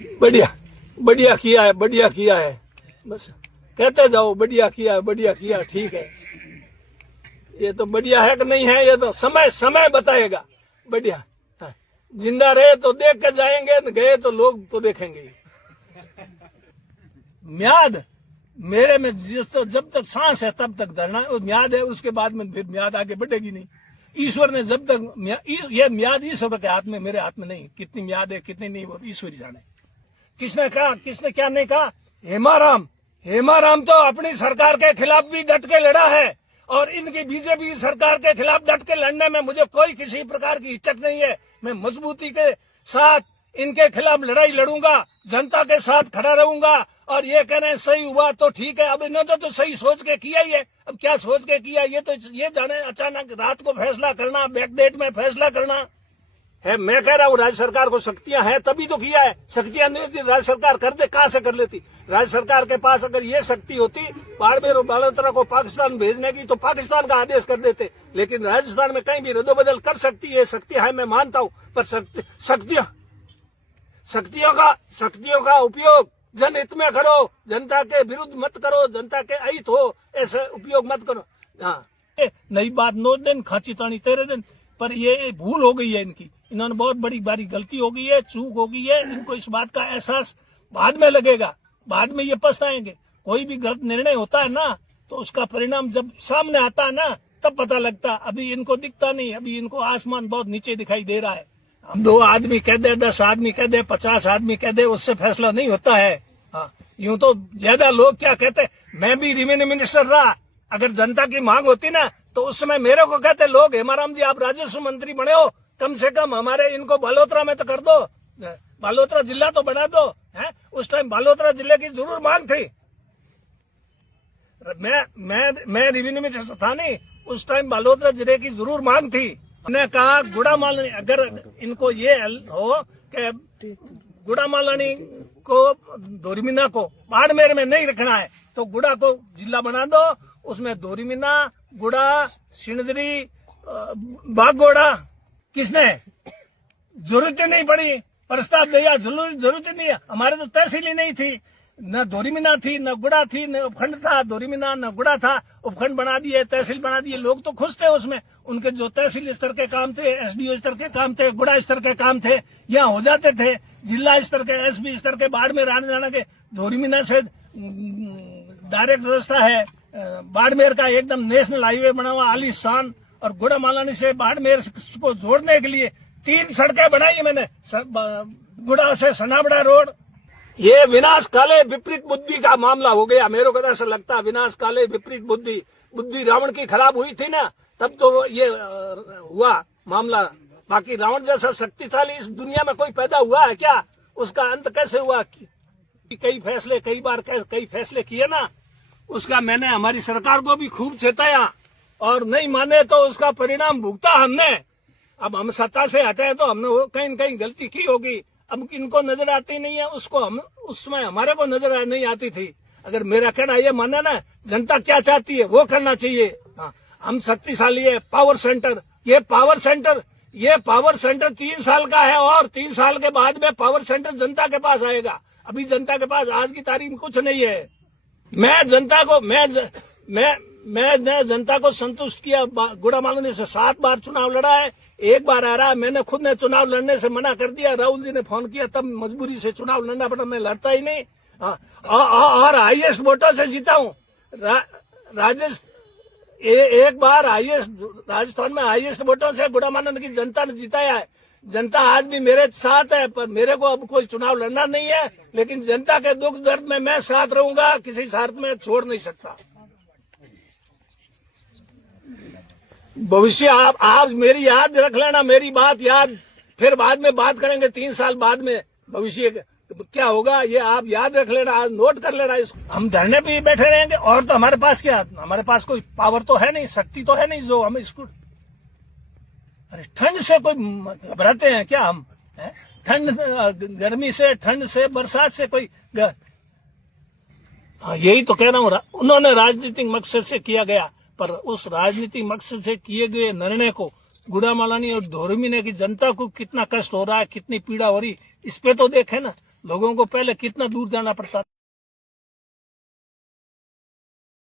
बढ़िया बढ़िया किया है, बढ़िया किया है, बस कहते जाओ बढ़िया किया, ठीक है। ये तो बढ़िया है कि नहीं है, ये तो समय बताएगा। बढ़िया, जिंदा रहे तो देख कर जाएंगे, गए तो लोग तो देखेंगे। म्याद मेरे में जब तक सांस है तब तक धरना, वो म्याद है, उसके बाद में फिर म्याद आगे बढ़ेगी नहीं। ईश्वर ने जब तक ये म्याद ईश्वर के हाथ में, मेरे हाथ में नहीं। कितनी म्याद है कितनी नहीं वो ईश्वर जाने। किसने कहा, किसने क्या नहीं कहा। हेमाराम तो अपनी सरकार के खिलाफ भी डट के लड़ा है, और इनकी बीजेपी सरकार के खिलाफ डट के लड़ने में मुझे कोई किसी प्रकार की हिचक नहीं है। मैं मजबूती के साथ इनके खिलाफ लड़ाई लड़ूंगा, जनता के साथ खड़ा रहूंगा। और ये कह रहे हैं सही हुआ तो ठीक है, अब इन्होंने तो सही सोच के किया ही है। अब क्या सोच के किया ये तो ये जाने, अचानक रात को फैसला करना, बैकडेट में फैसला करना है। मैं कह रहा हूँ राज्य सरकार को शक्तियां हैं तभी तो किया है। शक्तियां नहीं होती राज्य सरकार कर दे, कहां से कर लेती। राज्य सरकार के पास अगर ये शक्ति होती बाड़मेर और बालोतरा को पाकिस्तान भेजने की, तो पाकिस्तान का आदेश कर देते। लेकिन राजस्थान में कहीं भी रद्दोबदल कर सकती है, शक्ति है, मैं मानता हूँ। पर शक्तियों का उपयोग जनहित में करो, जनता के विरुद्ध मत करो, जनता के अहित हो ऐसे उपयोग मत करो। हाँ, नई बात 9 दिन, खांची तानी 13 दिन। पर ये भूल हो गई है इनकी, इन्होंने बहुत बड़ी गलती हो गई है, चूक हो गई है। इनको इस बात का एहसास बाद में लगेगा, बाद में ये पछताएंगे। कोई भी गलत निर्णय होता है ना, तो उसका परिणाम जब सामने आता है ना, तब पता लगता। अभी इनको दिखता नहीं, अभी इनको आसमान बहुत नीचे दिखाई दे रहा है। 2 आदमी कह दे, 10 आदमी कह दे, 50 आदमी कह दे, उससे फैसला नहीं होता है। हाँ, यूं तो ज्यादा लोग क्या कहते, मैं भी रेवेन्यू मिनिस्टर रहा, अगर जनता की मांग होती ना तो उस समय मेरे को कहते लोग, हेमाराम जी आप राजस्व मंत्री बने हो, कम से कम हमारे इनको बालोतरा में तो कर दो, बालोतरा जिला तो बना दो। है उस टाइम बालोतरा जिले की जरूर मांग थी। मैं रेवेन्यू मिनिस्टर था नहीं, उस टाइम बालोतरा जिले की जरूर मांग थी। हमने कहा गुड़ा मालानी, अगर इनको ये हो कि गुड़ा मालानी को, दोरीमीना को बाड़मेर में नहीं रखना है, तो गुड़ा को जिला बना दो, उसमें दोरीमीना, गुड़ा, सिणदरी, बागोड़ा। किसने जरूरत नहीं पड़ी, प्रस्ताव दिया, जरूरत नहीं है। हमारे तो तहसील ही नहीं थी, न दोरीमीना थी, न गुड़ा थी, न उपखंड था। दोरीमीना न गुड़ा था, उपखंड बना दिए, तहसील बना दिए। लोग तो खुश थे उसमें, उनके जो तहसील स्तर के काम थे, एसडीओ स्तर के काम थे, गुड़ा स्तर के काम थे, यहाँ हो जाते थे। जिला स्तर के, एसपी स्तर के, बाड़मेर आने जाने के, दोरीमीना से डायरेक्ट रास्ता है। बाड़मेर का एकदम नेशनल हाईवे बना हुआ आलीशान, और गुड़ा मालानी से बाड़मेर को जोड़ने के लिए 3 सड़कें बनाई है मैंने, गुड़ा से सनाबड़ा रोड। ये विनाश काले विपरीत बुद्धि का मामला हो गया। मेरे को ऐसा लगता है विनाश काले विपरीत बुद्धि रावण की खराब हुई थी ना, तब तो ये हुआ मामला। बाकी रावण जैसा शक्तिशाली इस दुनिया में कोई पैदा हुआ है क्या? उसका अंत कैसे हुआ? कई फैसले किए ना, उसका मैंने हमारी सरकार को भी खूब चेताया, और नहीं माने तो उसका परिणाम भुगता हमने। अब हम सत्ता से हटे तो हमने कहीं न कहीं गलती की होगी, अब इनको नजर आती नहीं है, उसको हम उस समय हमारे को नजर नहीं आती थी। अगर मेरा कहना ये माने ना, जनता क्या चाहती है वो करना चाहिए। हाँ, हम शक्तिशाली है, पावर सेंटर, ये पावर सेंटर 3 साल का है, और 3 साल के बाद में पावर सेंटर जनता के पास आएगा। अभी जनता के पास आज की तारीख में कुछ नहीं है। मैं जनता को संतुष्ट किया। गुड़ा मालानी से 7 बार चुनाव लड़ा है, 1 बार आ रहा है। मैंने खुद ने चुनाव लड़ने से मना कर दिया, राहुल जी ने फोन किया तब मजबूरी से चुनाव लड़ना पड़ा, मैं लड़ता ही नहीं। और हाईएस्ट वोटों से जीता हूँ। एक बार राजस्थान में हाईएस्ट वोटों से गुड़ा मालानी की जनता ने जिताया है। जनता आज भी मेरे साथ है, पर मेरे को अब कोई चुनाव लड़ना नहीं है, लेकिन जनता के दुख दर्द में मैं साथ रहूंगा, किसी शर्त में छोड़ नहीं सकता। भविष्य आप मेरी याद रख लेना, मेरी बात याद, फिर बाद में बात करेंगे 3 साल बाद में भविष्य क्या होगा, ये आप याद रख लेना, आज नोट कर लेना इसको। हम धरने पे बैठे रहेंगे, और तो हमारे पास क्या, हमारे पास कोई पावर तो है नहीं, शक्ति तो है नहीं जो हम इसको। अरे ठंड से कोई घबराते हैं क्या हम? ठंड, गर्मी से, ठंड से, बरसात से कोई हाँ, यही तो कह रहा हूँ। उन्होंने राजनीतिक मकसद से किया गया, पर उस राजनीतिक मकसद से किए गए निर्णय को गुड़ा मालानी और दोरीमीना की जनता को कितना कष्ट हो रहा है, कितनी पीड़ा हो रही, इस पे तो देखे ना। लोगों को पहले कितना दूर जाना पड़ता था।